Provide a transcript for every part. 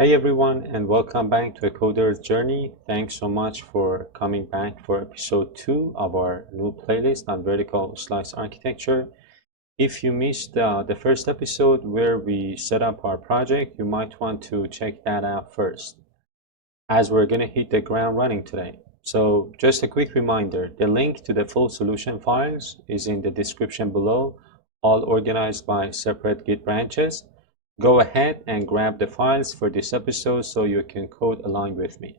Hey everyone, and welcome back to A Coder's Journey. Thanks so much for coming back for episode 2 of our new playlist on vertical slice architecture. If you missed the first episode where we set up our project, you might want to check that out first, as we're going to hit the ground running today. So just a quick reminder, the link to the full solution files is in the description below, all organized by separate Git branches. Go ahead and grab the files for this episode so you can code along with me.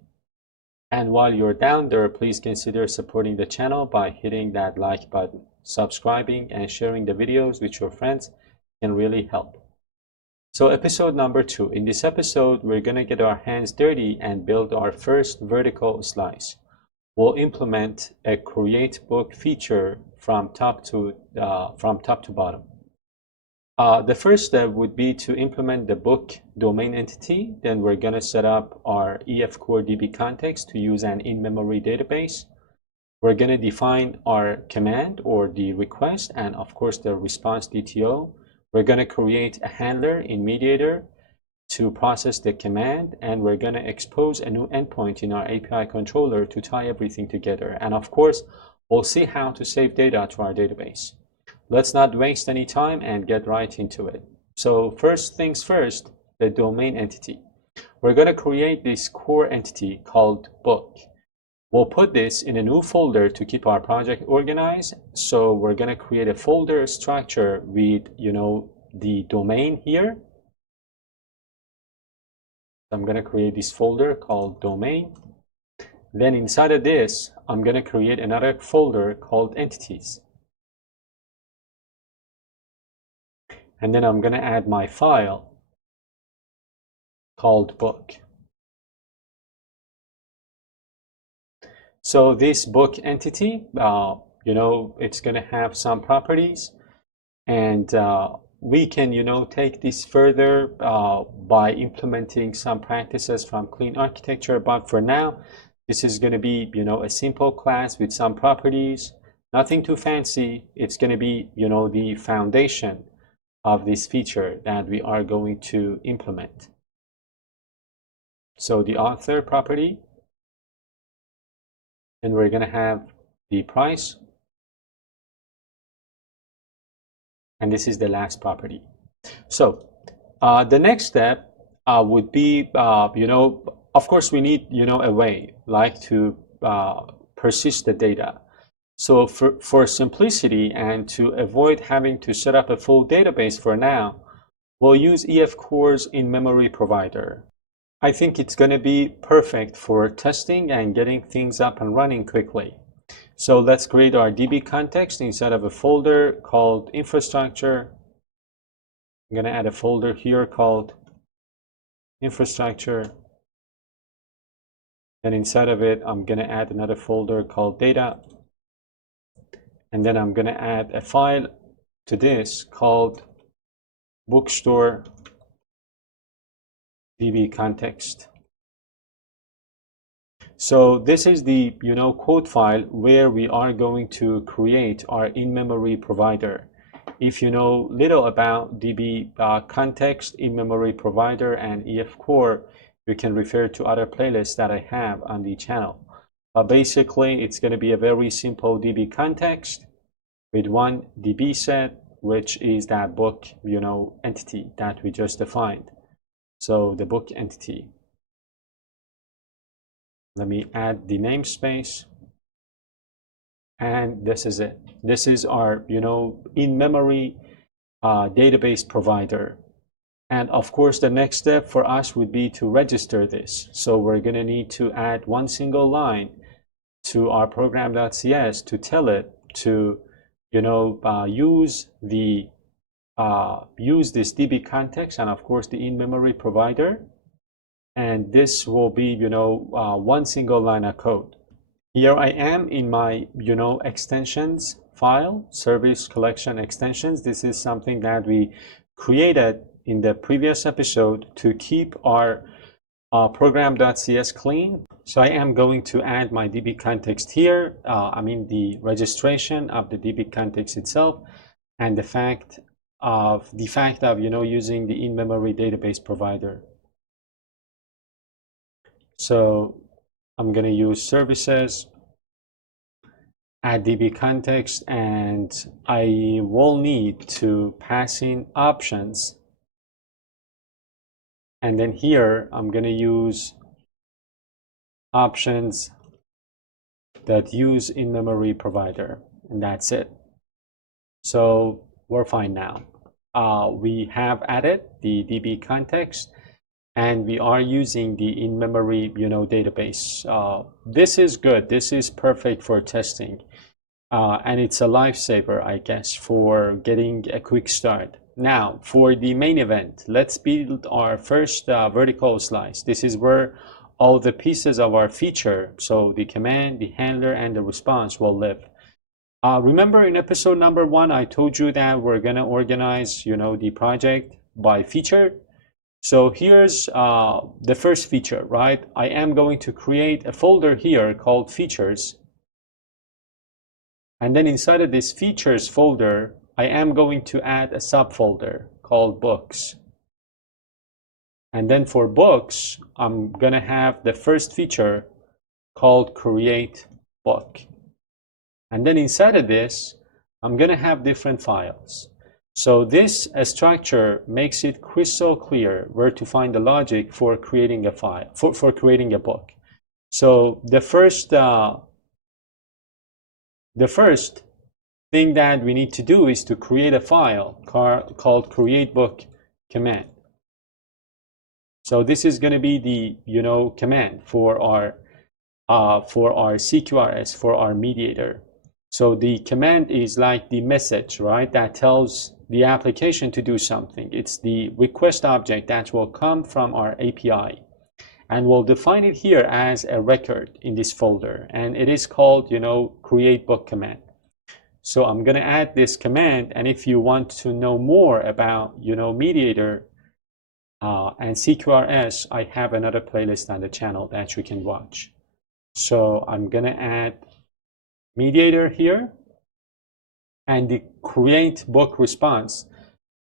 And while you're down there, please consider supporting the channel by hitting that like button. Subscribing and sharing the videos with your friends can really help. So episode number 2. In this episode, we're going to get our hands dirty and build our first vertical slice. We'll implement a create book feature from top to bottom. The first step would be to implement the book domain entity. Then we're going to set up our ef-core DB context to use an in-memory database. We're going to define our command or the request and of course the response DTO. We're going to create a handler in mediator to process the command, and we're going to expose a new endpoint in our API controller to tie everything together. And of course, we'll see how to save data to our database. Let's not waste any time and get right into it. So first things first, the domain entity. We're going to create this core entity called book. We'll put this in a new folder to keep our project organized. So we're going to create a folder structure with, the domain here. I'm going to create this folder called domain. Then inside of this, I'm going to create another folder called entities. And then I'm going to add my file called book. So this book entity, it's going to have some properties, and we can, take this further by implementing some practices from clean architecture. But for now, this is going to be, a simple class with some properties, nothing too fancy. It's going to be, the foundation of this feature that we are going to implement. So the author property, and we're going to have the price, and this is the last property. So the next step would be, of course we need, a way like to persist the data. So for simplicity and to avoid having to set up a full database for now, we'll use ef-core's in-memory provider. I think it's going to be perfect for testing and getting things up and running quickly. So let's create our DB context inside of a folder called infrastructure. I'm going to add a folder here called infrastructure. And inside of it, I'm going to add another folder called data. And then I'm going to add a file to this called bookstore DB context. So this is the code file where we are going to create our in-memory provider. If you know little about DB context, in-memory provider, and ef-core, you can refer to other playlists that I have on the channel. Basically, it's going to be a very simple DB context with one DB set, which is that book entity that we just defined. So the book entity. Let me add the namespace, and this is it. This is our in-memory database provider. And of course, the next step for us would be to register this. So we're going to need to add one single line to our program.cs to tell it to use this DB context and of course the in-memory provider. And this will be one single line of code. Here I am in my extensions file, service collection extensions. This is something that we created in the previous episode to keep our program.cs clean. So I am going to add my DB context here. The registration of the DB context itself, and the fact of using the in-memory database provider. So I'm going to use services, add DB context, and I will need to pass in options. And then here I'm going to use options that use in-memory provider, and that's it. So we're fine now. We have added the DB context, and we are using the in-memory, database. This is good. This is perfect for testing, and it's a lifesaver, I guess, for getting a quick start. Now, for the main event, let's build our first vertical slice. This is where all the pieces of our feature, so the command, the handler, and the response will live. Remember in episode number 1, I told you that we're gonna organize, the project by feature. So here's the first feature, right? I am going to create a folder here called features. And then inside of this features folder, I am going to add a subfolder called books. And then for books, I'm gonna have the first feature called create book. And then inside of this, I'm gonna have different files. So this structure makes it crystal clear where to find the logic for creating a file, for creating a book. So the first thing that we need to do is to create a file called create book command. So this is going to be the command for our CQRS, for our mediator. So the command is like the message, right, that tells the application to do something. It's the request object that will come from our API, and we'll define it here as a record in this folder, and it is called create book command. So I'm going to add this command, and if you want to know more about mediator and CQRS, I have another playlist on the channel that you can watch. So I'm going to add mediator here, and the create book response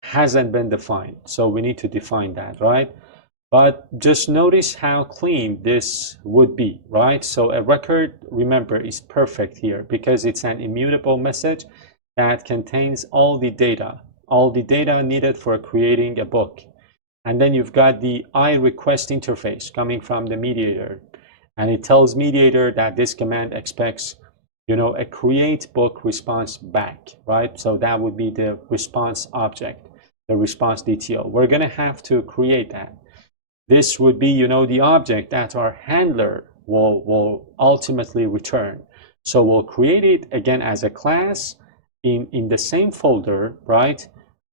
hasn't been defined, so we need to define that, right? But just notice how clean this would be, right? So a record, remember, is perfect here because it's an immutable message that contains all the data needed for creating a book. And then you've got the iRequest interface coming from the mediator, and it tells mediator that this command expects a create book response back, right? So that would be the response object, the response DTO. We're gonna have to create that. This would be, the object that our handler will ultimately return. So we'll create it again as a class in the same folder, right,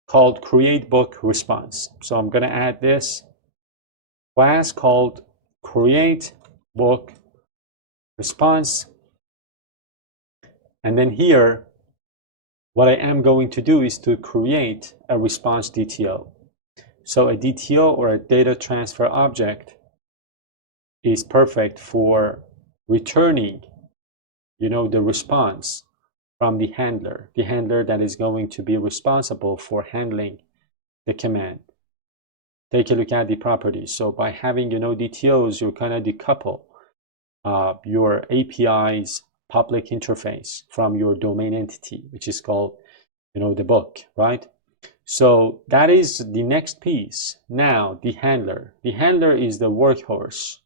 called create book response. So I'm going to add this class called create book response. And then here, what I am going to do is to create a response DTO. So a DTO, or a data transfer object, is perfect for returning, the response from the handler that is going to be responsible for handling the command. Take a look at the properties. So by having, DTOs, you kind of decouple your API's public interface from your domain entity, which is called, the book, right? So that is the next piece. Now the handler. The handler is the workhorse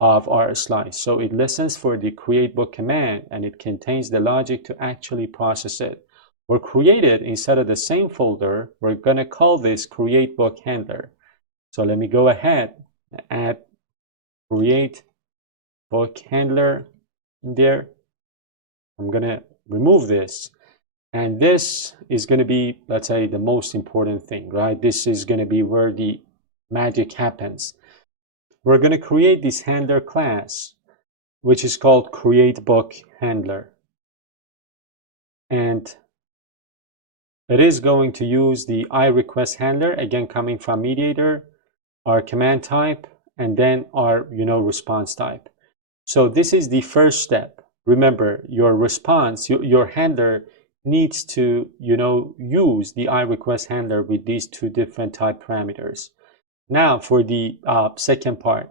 of our slice. So it listens for the create book command, and it contains the logic to actually process it. We'll create it inside of the same folder. We're going to call this create book handler. So let me go ahead and add create book handler in there. I'm going to remove this. And this is going to be, let's say, the most important thing, right? This is going to be where the magic happens. We're going to create this handler class, which is called create book handler. And it is going to use the iRequest handler, again, coming from mediator, our command type, and then our, response type. So this is the first step. Remember, your response, your handler needs to, use the iRequest handler with these two different type parameters. Now for the second part,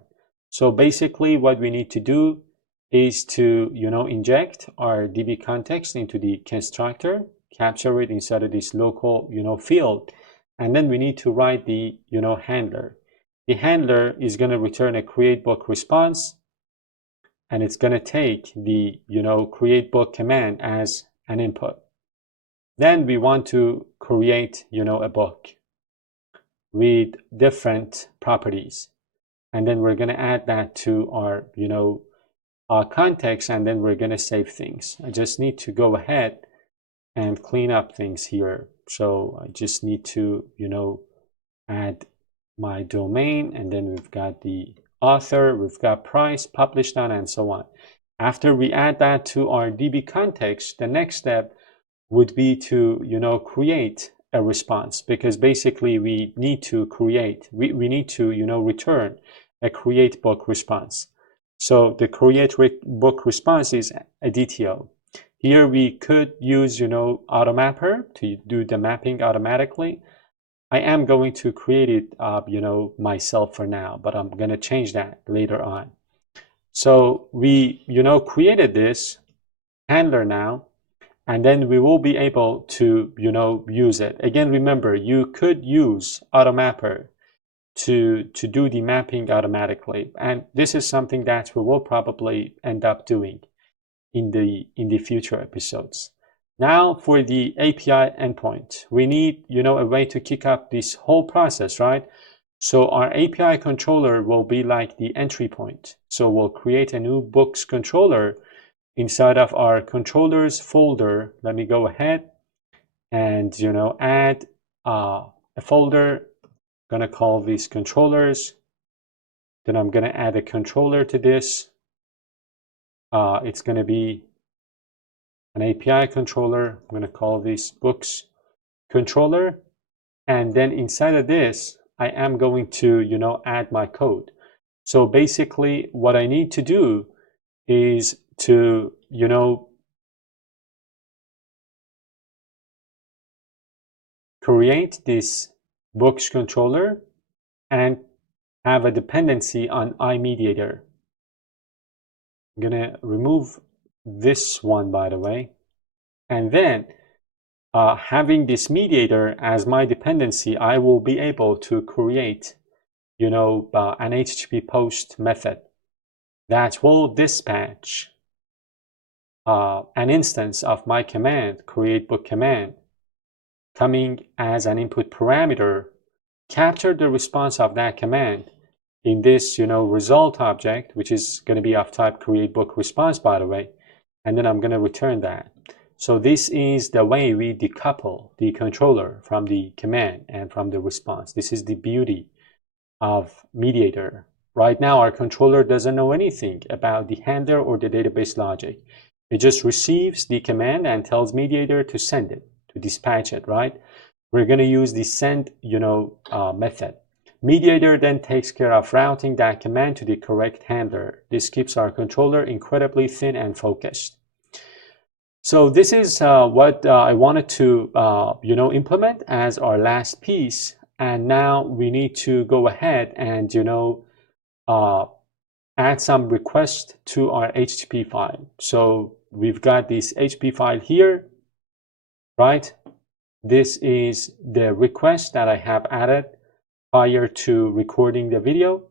So basically what we need to do is to, inject our DB context into the constructor, capture it inside of this local, field, and then we need to write the, handler. The handler is going to return a create book response, and it's going to take the, create book command as an input. Then we want to create, a book with different properties. And then we're going to add that to our, our context, and then we're going to save things. I just need to go ahead and clean up things here. So I just need to, add my domain, and then we've got the author, we've got price, published on, and so on. After we add that to our DB context, the next step would be to, create a response, because basically we need to create, we need to, return a create book response. So the create book response is a DTO. Here we could use, AutoMapper to do the mapping automatically. I am going to create it, myself for now, but I'm going to change that later on. So we, created this handler now, and then we will be able to, use it. Again, remember, you could use AutoMapper to do the mapping automatically. And this is something that we will probably end up doing in the future episodes. Now for the API endpoint, we need, a way to kick up this whole process, right? So our API controller will be like the entry point. So we'll create a new books controller inside of our controllers folder. Let me go ahead and, add a folder. I'm going to call these controllers. Then I'm going to add a controller to this. It's going to be an API controller. I'm going to call this books controller. And then inside of this, I am going to, add my code. So basically what I need to do is to, create this books controller and have a dependency on iMediator. I'm going to remove this one, by the way. And then having this mediator as my dependency, I will be able to create, an HTTP post method that will dispatch an instance of my command, create book command, coming as an input parameter, capture the response of that command in this, result object, which is going to be of type create book response, by the way, and then I'm going to return that. So this is the way we decouple the controller from the command and from the response. This is the beauty of mediator. Right now, our controller doesn't know anything about the handler or the database logic. It just receives the command and tells mediator to send it, to dispatch it, right? We're going to use the send, method. Mediator then takes care of routing that command to the correct handler. This keeps our controller incredibly thin and focused. So this is what I wanted to, implement as our last piece. And now we need to go ahead and, add some request to our HTTP file. So we've got this HTTP file here, right? This is the request that I have added prior to recording the video.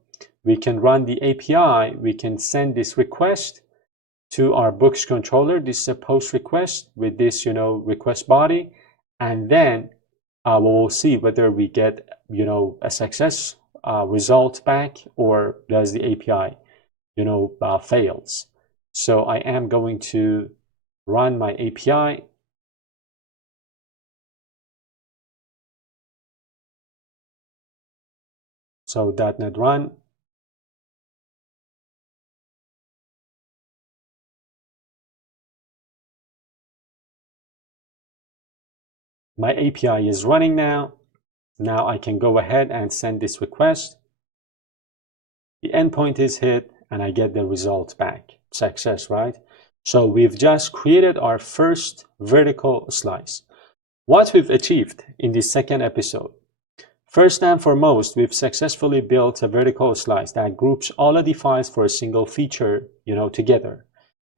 We can run the API. We can send this request to our books controller. This is a post request with this, request body. And then we will see whether we get, a success result back, or does the API, fails. So I am going to run my API. So .NET run. My API is running now. Now I can go ahead and send this request. The endpoint is hit and I get the result back. Success, right? So we've just created our first vertical slice. What we've achieved in this second episode. First and foremost, we've successfully built a vertical slice that groups all of the files for a single feature, together.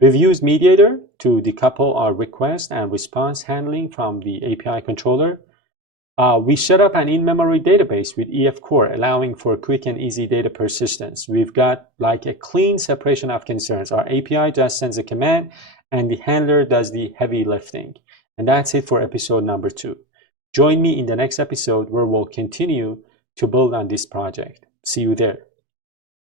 We've used Mediator to decouple our request and response handling from the API controller. We set up an in-memory database with EF Core, allowing for quick and easy data persistence. We've got like a clean separation of concerns. Our API just sends a command and the handler does the heavy lifting. And that's it for episode number 2. Join me in the next episode where we'll continue to build on this project. See you there.